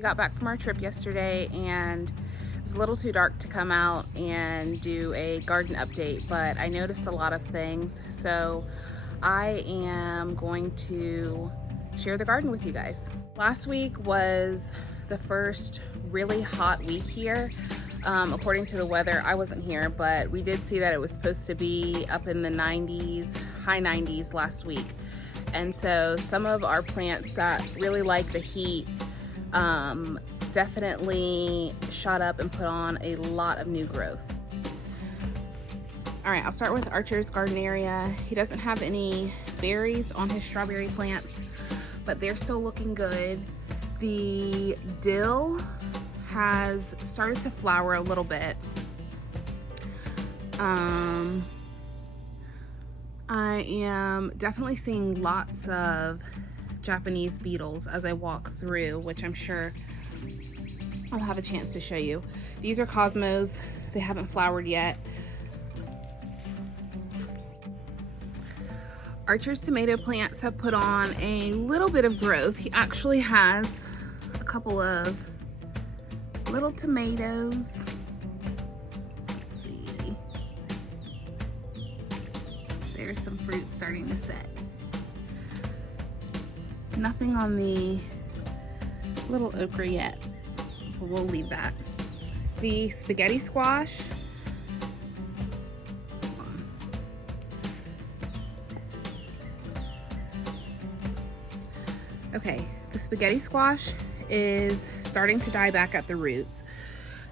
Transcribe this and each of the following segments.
We got back from our trip yesterday and it was a little too dark to come out and do a garden update, but I noticed a lot of things, so I am going to share the garden with you guys. Last week was the first really hot week here. According to the weather, I wasn't here, but we did see that it was supposed to be up in the 90s, high 90s last week. And so some of our plants that really like the heat definitely shot up and put on a lot of new growth. All right, I'll start with Archer's garden area. He doesn't have any berries on his strawberry plants, but they're still looking good. The dill has started to flower a little bit. I am definitely seeing lots of Japanese beetles as I walk through, which I'm sure I'll have a chance to show you. These are cosmos. They haven't flowered yet. Archer's tomato plants have put on a little bit of growth. He actually has a couple of little tomatoes. Let's see. There's some fruit starting to set. Nothing on the little okra yet, but we'll leave that. The spaghetti squash. Okay, the spaghetti squash is starting to die back at the roots.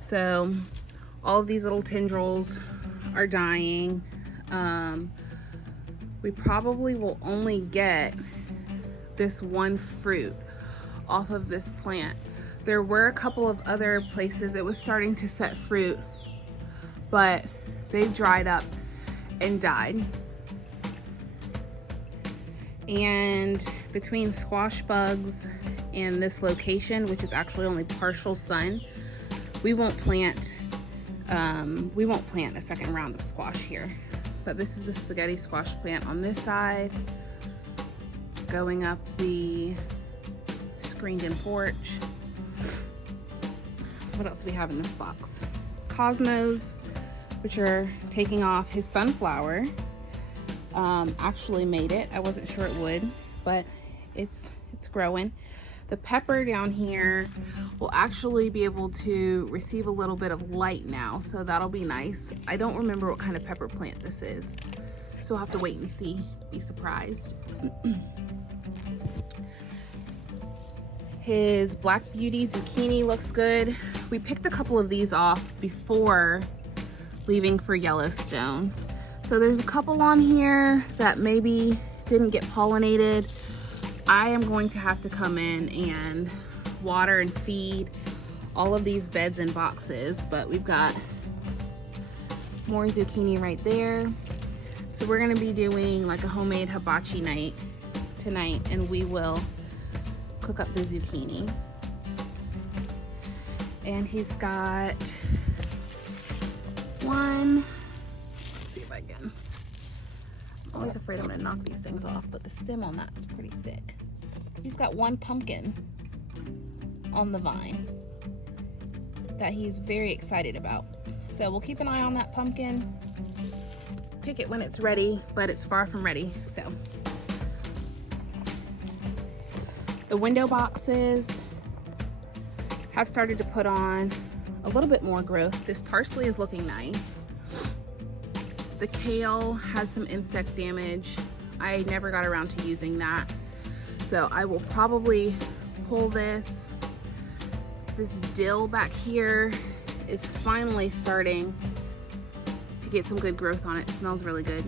So all of these little tendrils are dying. We probably will only get this one fruit off of this plant. There were a couple of other places it was starting to set fruit, but they dried up and died. And between squash bugs and this location, which is actually only partial sun, we won't plant a second round of squash here. But this is the spaghetti squash plant on this side, going up the screened-in porch. What else do we have in this box? Cosmos, which are taking off. His sunflower actually made it. I wasn't sure it would, but it's growing. The pepper down here will actually be able to receive a little bit of light now, so that'll be nice. I don't remember what kind of pepper plant this is, so we'll have to wait and see, be surprised. His Black Beauty zucchini looks good. We picked a couple of these off before leaving for Yellowstone. So there's a couple on here that maybe didn't get pollinated. I am going to have to come in and water and feed all of these beds and boxes, but we've got more zucchini right there. So we're gonna be doing like a homemade hibachi night tonight, and we will cook up the zucchini. And he's got one, let's see if I can. I'm always afraid I'm gonna knock these things off, but the stem on that is pretty thick. He's got one pumpkin on the vine that he's very excited about. So we'll keep an eye on that pumpkin, pick it when it's ready, but it's far from ready, so. The window boxes have started to put on a little bit more growth. This parsley is looking nice. The kale has some insect damage. I never got around to using that, so I will probably pull this. This dill back here is finally starting to get some good growth on it. It smells really good.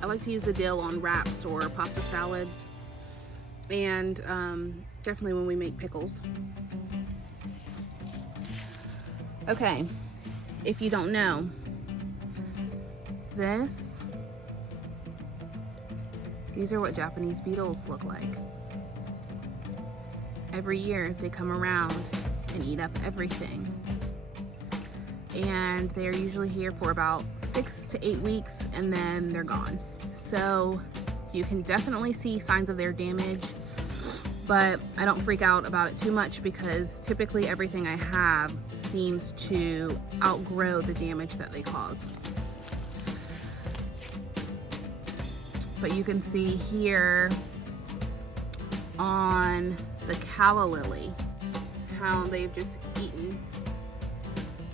I like to use the dill on wraps or pasta salads, and definitely when we make pickles. Okay, if you don't know, these are what Japanese beetles look like. Every year they come around and eat up everything. And they're usually here for about 6 to 8 weeks and then they're gone. So You can definitely see signs of their damage, but I don't freak out about it too much because typically everything I have seems to outgrow the damage that they cause. But you can see here on the calla lily how they've just eaten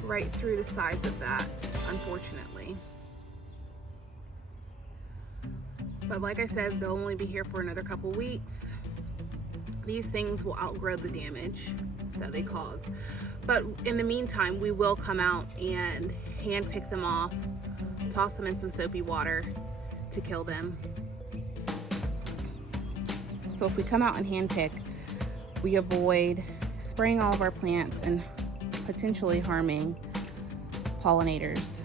right through the sides of that, unfortunately. But like I said, they'll only be here for another couple weeks. These things will outgrow the damage that they cause. But in the meantime, we will come out and hand pick them off, toss them in some soapy water to kill them. So if we come out and hand pick, we avoid spraying all of our plants and potentially harming pollinators.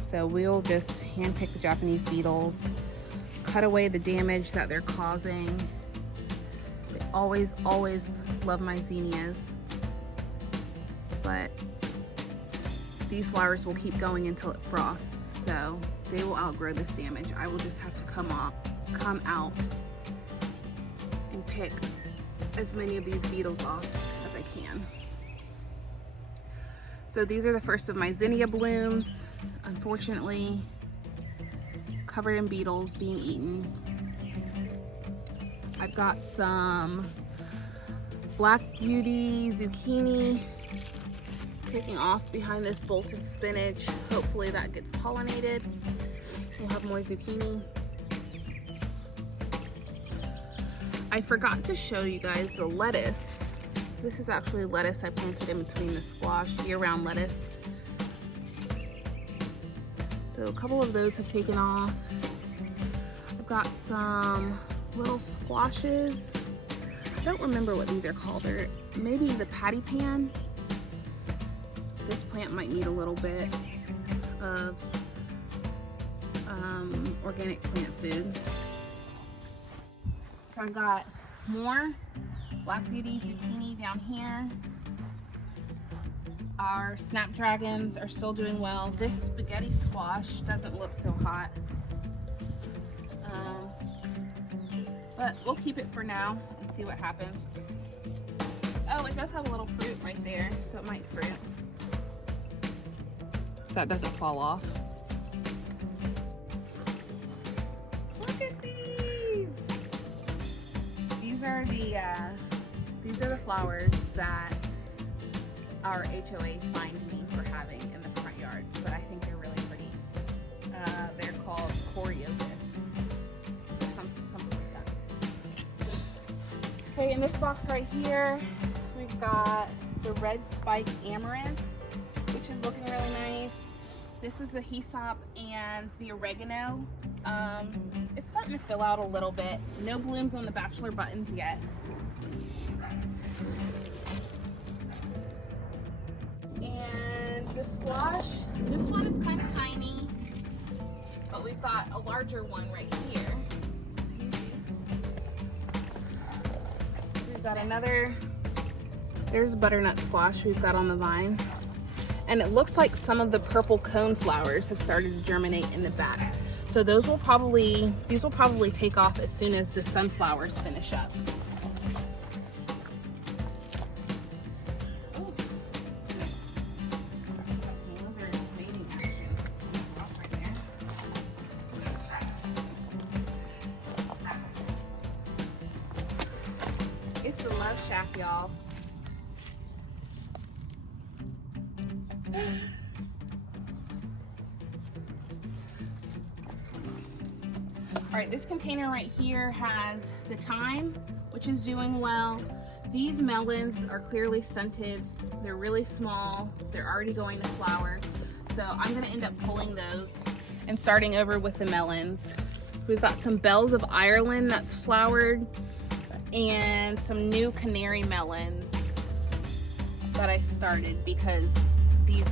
So we'll just hand pick the Japanese beetles, cut away the damage that they're causing. They always love my zinnias, but these flowers will keep going until it frosts, so they will outgrow this damage. I will just have to come out and pick as many of these beetles off as I can. So these are the first of my zinnia blooms, unfortunately covered in beetles being eaten. I've got some black beauty zucchini taking off behind this bolted spinach. Hopefully that gets pollinated. We'll have more zucchini. I forgot to show you guys the lettuce. This is actually lettuce I planted in between the squash, year-round lettuce. So a couple of those have taken off. I've got some little squashes. I don't remember what these are called. They're maybe the patty pan. This plant might need a little bit of organic plant food. So I've got more black beauty zucchini down here. Our snapdragons are still doing well. This spaghetti squash doesn't look so hot. But we'll keep it for now and see what happens. Oh, it does have a little fruit right there, so it might fruit. That doesn't fall off. Look at these! These are the flowers that our HOA fined me for having in the front yard, but I think they're really pretty. They're called Coreopus, or something like that. Okay, in this box right here, we've got the red spike amaranth, which is looking really nice. This is the hyssop and the oregano. It's starting to fill out a little bit. No blooms on the bachelor buttons yet. And the squash, this one is kind of tiny, but we've got a larger one right here. Can you see? We've got another, there's butternut squash we've got on the vine. And it looks like some of the purple cone flowers have started to germinate in the back. So these will probably take off as soon as the sunflowers finish up. It's the Love Shack, y'all. All right, this container right here has the thyme, which is doing well. These melons are clearly stunted. They're really small. They're already going to flower. So I'm gonna end up pulling those and starting over with the melons. We've got some Bells of Ireland that's flowered and some new canary melons that I started because these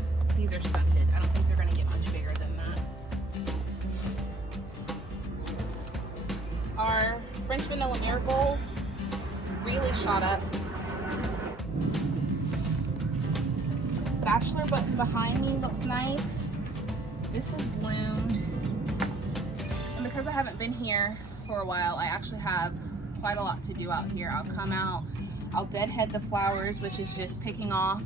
are stunted. I don't think they're gonna get much bigger than that. Our French vanilla marigolds really shot up. Bachelor button behind me looks nice. This is bloomed. And because I haven't been here for a while, I actually have quite a lot to do out here. I'll come out, I'll deadhead the flowers, which is just picking off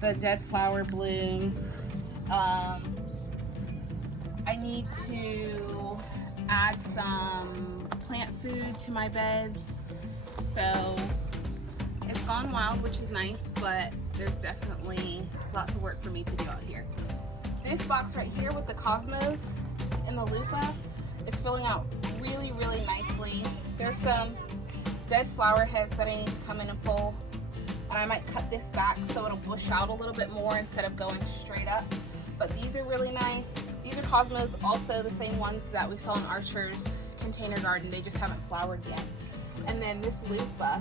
the dead flower blooms. I need to add some plant food to my beds. So it's gone wild, which is nice, but there's definitely lots of work for me to do out here. This box right here with the cosmos and the loofah is filling out really, really nicely. There's some dead flower heads that I need to come in and pull, and I might cut this back so it'll bush out a little bit more instead of going straight up. But these are really nice. These are cosmos, also the same ones that we saw in Archer's container garden. They just haven't flowered yet. And then this loofah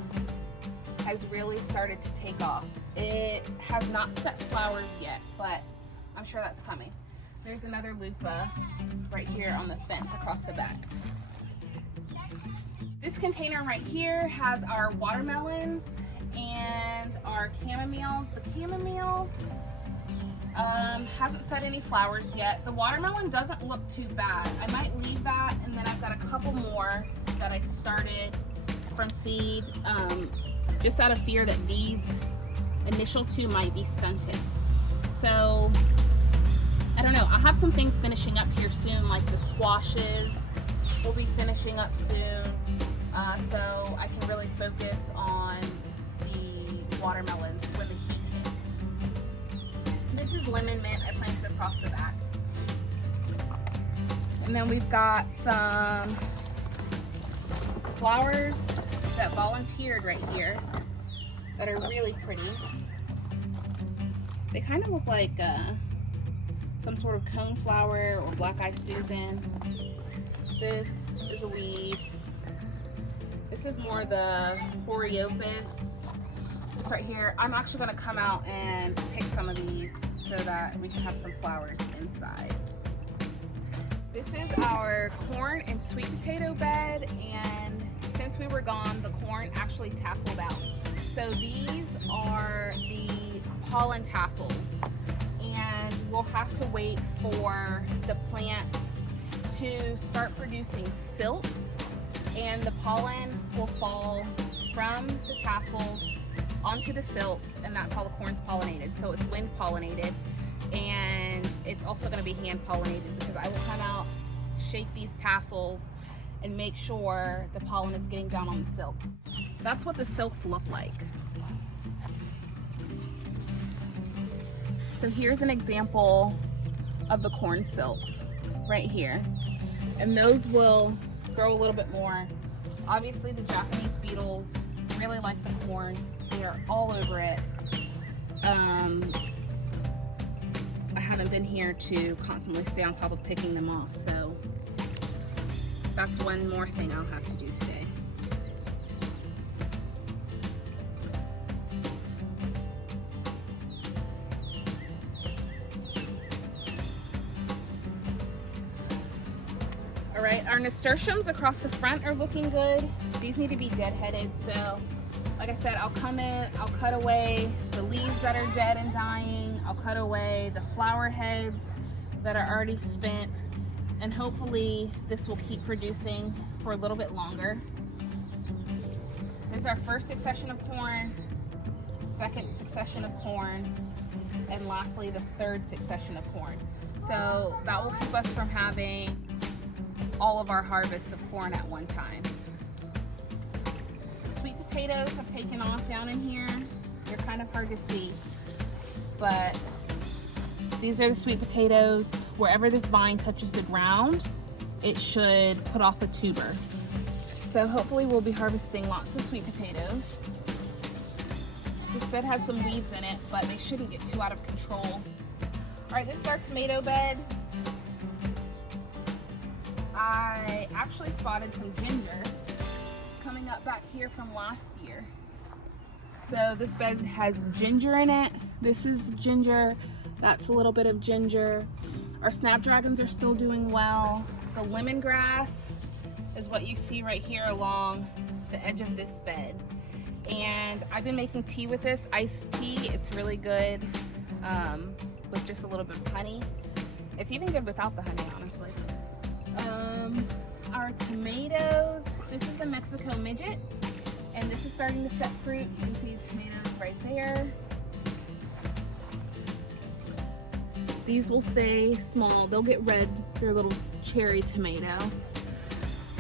has really started to take off. It has not set flowers yet, but I'm sure that's coming. There's another loofah right here on the fence across the back. This container right here has our watermelons and our chamomile. The chamomile hasn't set any flowers yet. The watermelon doesn't look too bad. I might leave that, and then I've got a couple more that I started from seed, just out of fear that these initial two might be stunted. So I don't know, I'll have some things finishing up here soon, like the squashes will be finishing up soon, so I can really focus on the watermelons when the heat hits. This is lemon mint I planted across the back. And then we've got some flowers that volunteered right here that are really pretty. They kind of look like some sort of cone flower or black-eyed Susan. This is a weed. This is more the Horiopis. This right here, I'm actually gonna come out and pick some of these so that we can have some flowers inside. This is our corn and sweet potato bed, and since we were gone, the corn actually tasseled out. So these are the pollen tassels, and we'll have to wait for the plants to start producing silks, and the pollen will fall from the tassels onto the silks, and that's how the corn's pollinated. So it's wind pollinated, and it's also going to be hand pollinated, because I will come out, shake these tassels, and make sure the pollen is getting down on the silks. That's what the silks look like. So here's an example of the corn silks right here. And those will grow a little bit more. Obviously the Japanese beetles really like the corn. They are all over it. I haven't been here to constantly stay on top of picking them off, so that's one more thing I'll have to do today. All right, our nasturtiums across the front are looking good. These need to be deadheaded, so like I said, I'll come in, I'll cut away the leaves that are dead and dying. I'll cut away the flower heads that are already spent, and hopefully this will keep producing for a little bit longer. This is our first succession of corn, second succession of corn, and lastly the third succession of corn. So that will keep us from having all of our harvests of corn at one time. Sweet potatoes have taken off down in here. They're kind of hard to see, but these are the sweet potatoes. Wherever this vine touches the ground, it should put off a tuber. So hopefully we'll be harvesting lots of sweet potatoes. This bed has some weeds in it, but they shouldn't get too out of control. All right, this is our tomato bed. I actually spotted some ginger coming up back here from last year. So this bed has ginger in it. This is ginger. That's a little bit of ginger. Our snapdragons are still doing well. The lemongrass is what you see right here along the edge of this bed. And I've been making tea with this, iced tea. It's really good with just a little bit of honey. It's even good without the honey, honestly. Our our tomatoes. This is the Mexico midget, and this is starting to set fruit. You can see tomatoes right there. These will stay small. They'll get red. They're a little cherry tomato.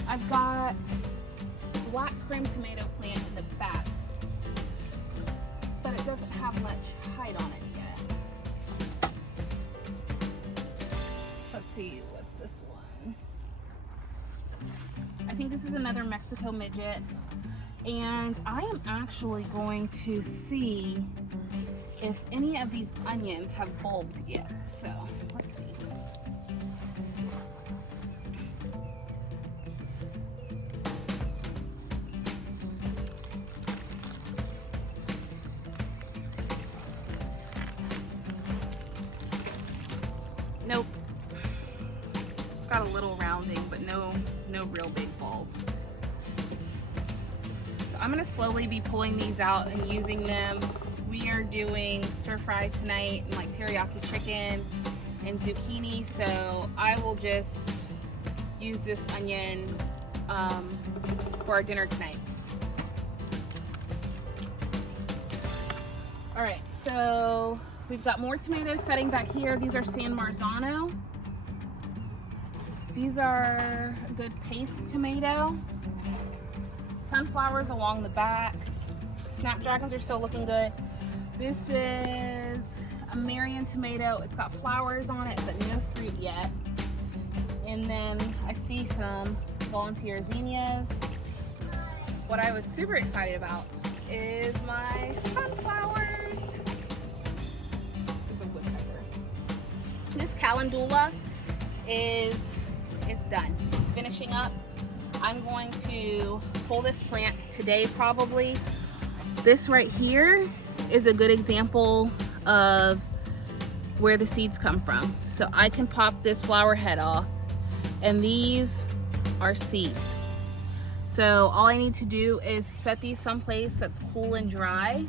I've got black cream tomato plant in the back, but it doesn't have much height on it yet. Let's see, what's this one? I think this is another Mexico midget, and I am actually going to see if any of these onions have bulbs yet. So let's see. Nope. It's got a little rounding, but no real big bulb. So I'm gonna slowly be pulling these out and using them. We are doing stir fry tonight and like teriyaki chicken and zucchini, so I will just use this onion for our dinner tonight. All right, so we've got more tomatoes setting back here. These are San Marzano. These are a good paste tomato. Sunflowers along the back. Snapdragons are still looking good. This is a Marion tomato. It's got flowers on it, but no fruit yet. And then I see some volunteer zinnias. What I was super excited about is my sunflowers. There's a woodpecker. This calendula it's done. It's finishing up. I'm going to pull this plant today probably. This right here is a good example of where the seeds come from. So I can pop this flower head off, and these are seeds. So all I need to do is set these someplace that's cool and dry,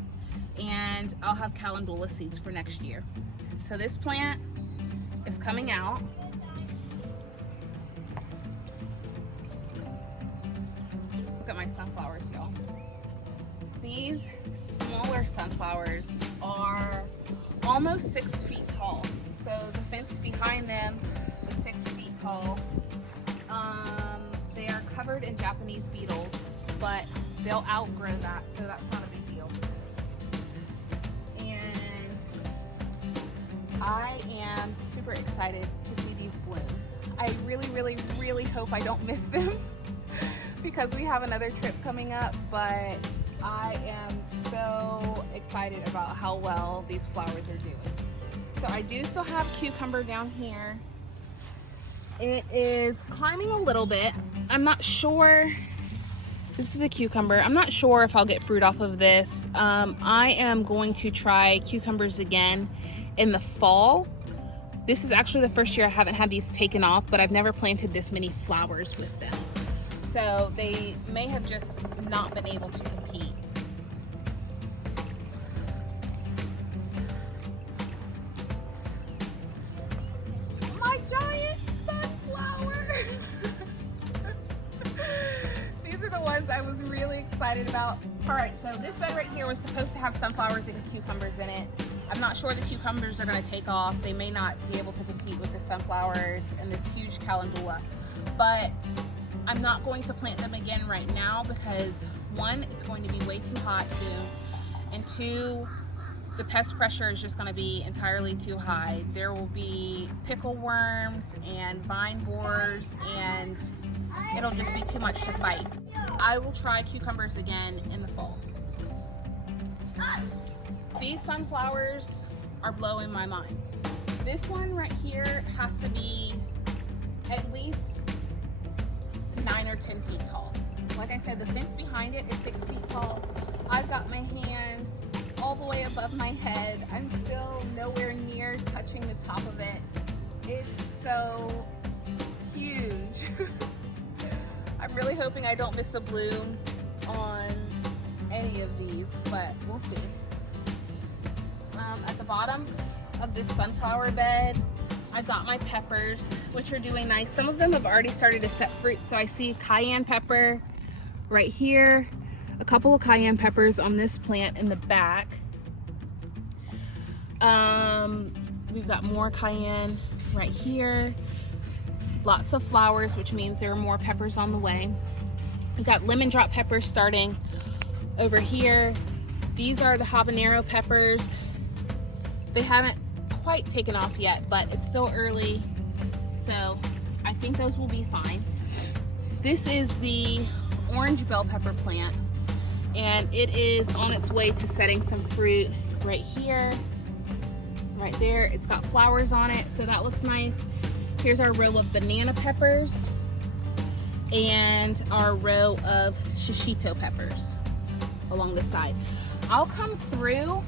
and I'll have calendula seeds for next year. So this plant is coming out. Look at my sunflowers, y'all. These smaller sunflowers are almost 6 feet tall. So the fence behind them is 6 feet tall. They are covered in Japanese beetles, but they'll outgrow that, so that's not a big deal. And I am super excited to see these bloom. I really, really, really hope I don't miss them because we have another trip coming up, but I am so excited about how well these flowers are doing. So I do still have cucumber down here. It is climbing a little bit. I'm not sure. This is a cucumber. I'm not sure if I'll get fruit off of this. I am going to try cucumbers again in the fall. This is actually the first year I haven't had these taken off, but I've never planted this many flowers with them. So they may have just not been able to compete. My giant sunflowers! These are the ones I was really excited about. All right, so this bed right here was supposed to have sunflowers and cucumbers in it. I'm not sure the cucumbers are going to take off. They may not be able to compete with the sunflowers and this huge calendula, but I'm not going to plant them again right now because one, it's going to be way too hot soon, and two, the pest pressure is just going to be entirely too high. There will be pickle worms and vine borers, and it'll just be too much to fight. I will try cucumbers again in the fall. These sunflowers are blowing my mind. This one right here has to be at least 9 or 10 feet tall. Like I said, the fence behind it is 6 feet tall. I've got my hand all the way above my head. I'm still nowhere near touching the top of it. It's so huge. I'm really hoping I don't miss the bloom on any of these, but we'll see. At the bottom of this sunflower bed, I've got my peppers, which are doing nice. Some of them have already started to set fruit. So I see cayenne pepper right here, a couple of cayenne peppers on this plant in the back. We've got more cayenne right here. Lots of flowers, which means there are more peppers on the way. We've got lemon drop peppers starting over here. These are the habanero peppers. They haven't quite taken off yet, but it's still early, so I think those will be fine. This is the orange bell pepper plant, and it is on its way to setting some fruit right here, right there. It's got flowers on it, so that looks nice. Here's our row of banana peppers and our row of shishito peppers along the side. I'll come through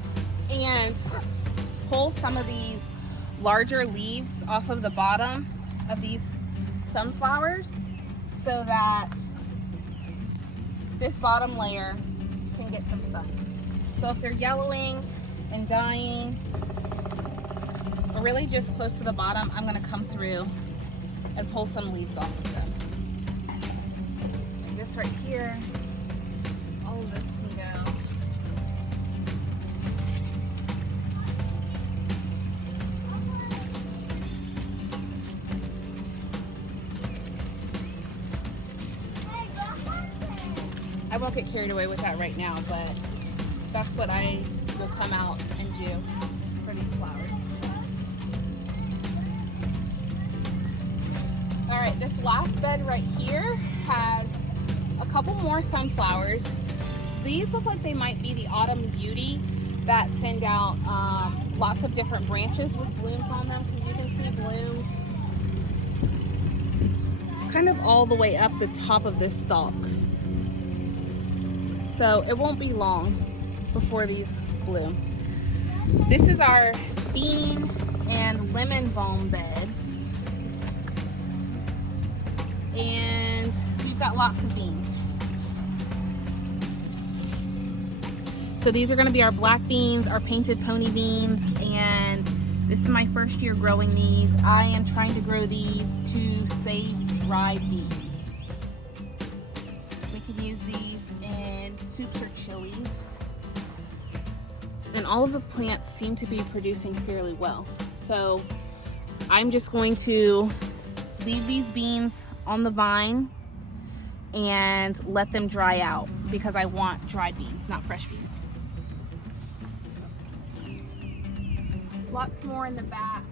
and pull some of these larger leaves off of the bottom of these sunflowers so that this bottom layer can get some sun. So if they're yellowing and dying, or really just close to the bottom, I'm gonna come through and pull some leaves off of them. And this right here, all of this can go. I won't get carried away with that right now, but that's what I will come out and do for these flowers. All right, this last bed right here has a couple more sunflowers. These look like they might be the Autumn Beauty that send out lots of different branches with blooms on them, because you can see blooms kind of all the way up the top of this stalk. So it won't be long before these bloom. This is our bean and lemon balm bed. And we've got lots of beans. So these are gonna be our black beans, our painted pony beans, and this is my first year growing these. I am trying to grow these to save dried beans. We could use these in soups or chilies. And all of the plants seem to be producing fairly well. So I'm just going to leave these beans on the vine and let them dry out, because I want dried beans, not fresh beans. Lots more in the back.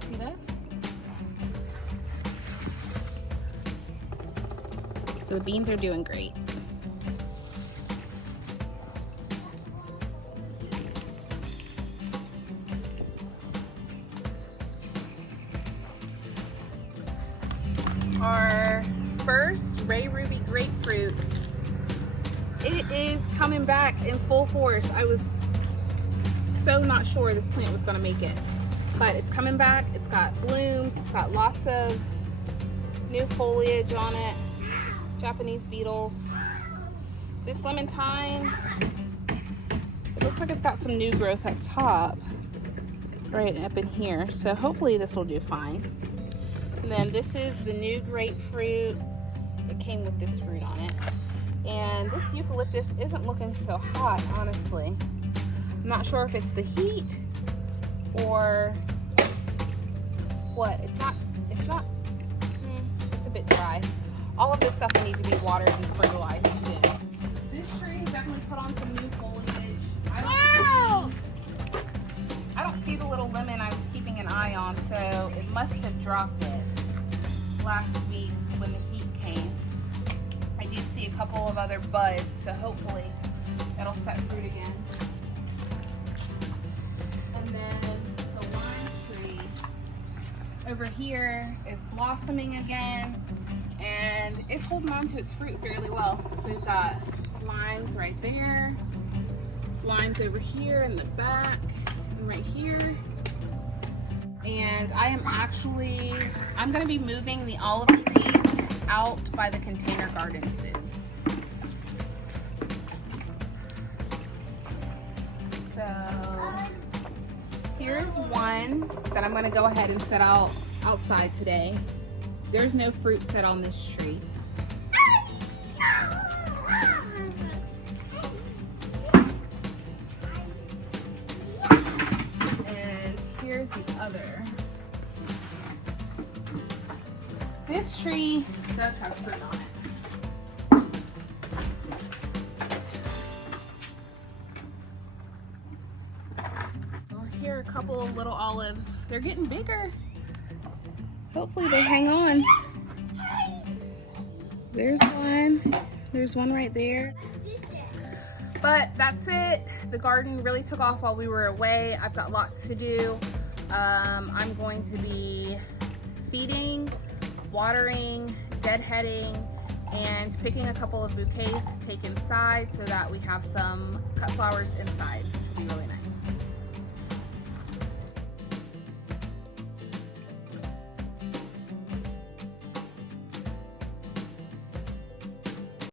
See those? So the beans are doing great. Our first Ray Ruby grapefruit, it is coming back in full force. I was so not sure this plant was going to make it, but it's coming back. It's got blooms, it's got lots of new foliage on it, Japanese beetles. This lemon thyme, it looks like it's got some new growth at top, right up in here, so hopefully this will do fine. And then this is the new grapefruit. It came with this fruit on it. And this eucalyptus isn't looking so hot, honestly. I'm not sure if it's the heat or what. It's a bit dry. All of this stuff will need to be watered and fertilized soon. This tree has definitely put on some new foliage. I don't see the little lemon I was keeping an eye on, so it must have dropped it last week when the heat came. I do see a couple of other buds, so hopefully it'll set fruit again. And then the lime tree over here is blossoming again, and it's holding on to its fruit fairly well. So we've got limes right there, limes over here in the back, and right here. And I'm gonna be moving the olive trees out by the container garden soon. Here's one that I'm gonna go ahead and set out outside today. There's no fruit set on this tree. And here's the other. This tree does have fruit on it. Here are a couple of little olives. They're getting bigger. Hopefully they hang on. There's one right there. But that's it. The garden really took off while we were away. I've got lots to do. I'm going to be feeding, watering, deadheading, and picking a couple of bouquets to take inside so that we have some cut flowers inside, which will be really nice.